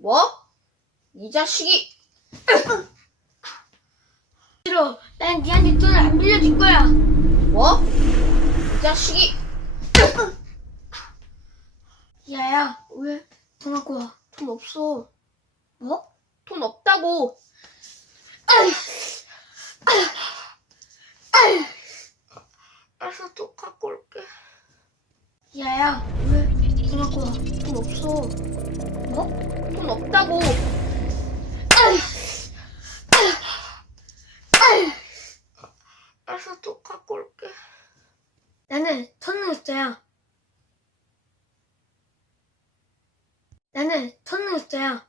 뭐? 이 자식이 싫어. 난 니한테 돈을 안 빌려줄 거야. 뭐? 이 자식이 야야, 왜? 돈 갖고 와. 돈 없어. 뭐? 돈 없다고. 알았어, 또 갖고 올게. 야야, 왜? 돈 갖고 와. 돈 없어. 뭐? 돈 없다고. 알았어, 또 갖고 올게. 나는 천능력자야. 나는 천능력자야.